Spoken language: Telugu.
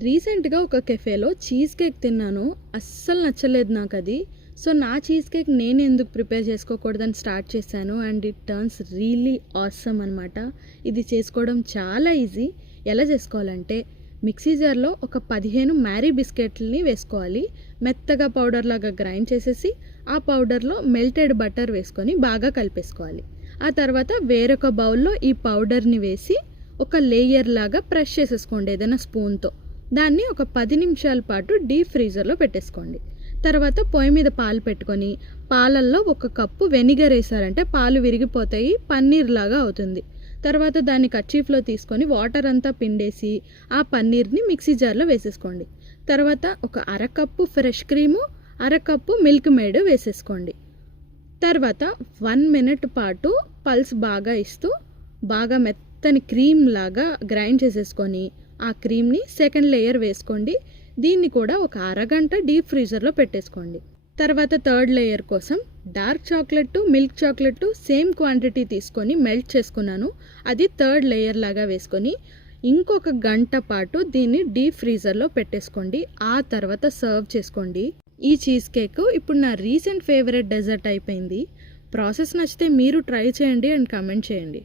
రీసెంట్‌గా ఒక కెఫేలో చీజ్ కేక్ తిన్నాను. అస్సలు నచ్చలేదు నాకది. సో, నా చీజ్ కేక్ నేనెందుకు ప్రిపేర్ చేసుకోకూడదని స్టార్ట్ చేశాను. And it turns really awesome అనమాట. ఇది చేసుకోవడం చాలా ఈజీ. ఎలా చేసుకోవాలంటే, మిక్సీ జార్‌లో ఒక 15 మ్యారీ బిస్కెట్లని వేసుకోవాలి. మెత్తగా పౌడర్‌లాగా గ్రైండ్ చేసేసి, ఆ పౌడర్‌లో మెల్టెడ్ బటర్ వేసుకొని బాగా కలిపేసుకోవాలి. ఆ తర్వాత వేరొక బౌల్‌లో ఈ పౌడర్‌ని వేసి, ఒక లేయర్ లాగా ప్రెస్ చేసేసుకోండి ఏదైనా స్పూన్‌తో. దాన్ని ఒక 10 నిమిషాల పాటు డీప్ ఫ్రీజర్లో పెట్టేసుకోండి. తర్వాత పొయ్యి మీద పాలు పెట్టుకొని, పాలల్లో ఒక కప్పు వెనిగర్ వేసారంటే పాలు విరిగిపోతాయి, పన్నీర్ లాగా అవుతుంది. తర్వాత దాన్ని కర్చీఫ్లో తీసుకొని వాటర్ అంతా పిండేసి, ఆ పన్నీర్ని మిక్సీ జార్లో వేసేసుకోండి. తర్వాత ఒక అరకప్పు ఫ్రెష్ క్రీము, అరకప్పు మిల్క్ మేడ్ వేసేసుకోండి. తర్వాత 1 మినిట్ పాటు పల్స్ బాగా ఇస్తూ, బాగా మెత్తని క్రీమ్ లాగా గ్రైండ్ చేసేసుకొని, ఆ క్రీమ్ని సెకండ్ లేయర్ వేసుకోండి. దీన్ని కూడా ఒక అరగంట డీప్ ఫ్రీజర్లో పెట్టేసుకోండి. తర్వాత థర్డ్ లేయర్ కోసం dark chocolate, milk chocolate same quantity తీసుకొని మెల్ట్ చేసుకున్నాను. అది థర్డ్ లేయర్ లాగా వేసుకొని ఇంకొక గంట పాటు దీన్ని డీప్ ఫ్రీజర్లో పెట్టేసుకోండి. ఆ తర్వాత సర్వ్ చేసుకోండి. ఈ చీజ్ కేక్ ఇప్పుడు నా రీసెంట్ ఫేవరెట్ డెజర్ట్ అయిపోయింది. ప్రాసెస్ నచ్చితే మీరు ట్రై చేయండి అండ్ కామెంట్ చేయండి.